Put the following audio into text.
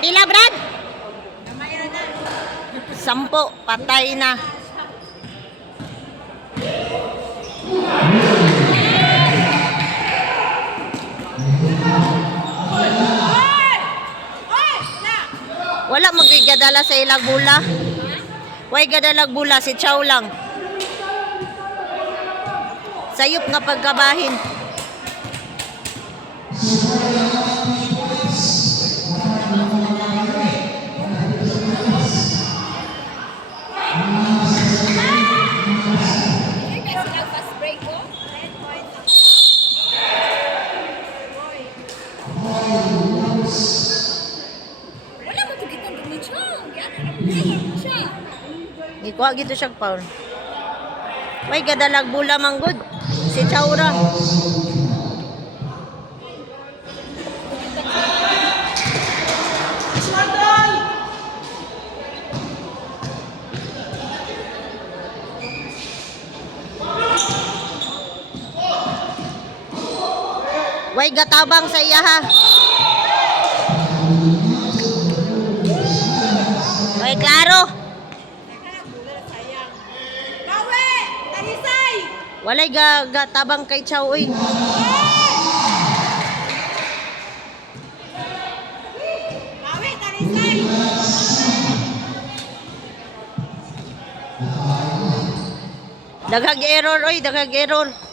Pila, Brad? 10, patay na. Wala magigadala sa ilang bula. Way gadalag bula si Chow lang. Sayop nga pagkabahin. Ikuha gito siya, Paul. May gadalag bula manggod. Si Chaura. Way gatabang sa iya ha. Way klaro. Walay gatabang kay Chow oy. Daghag error oy, daghag error.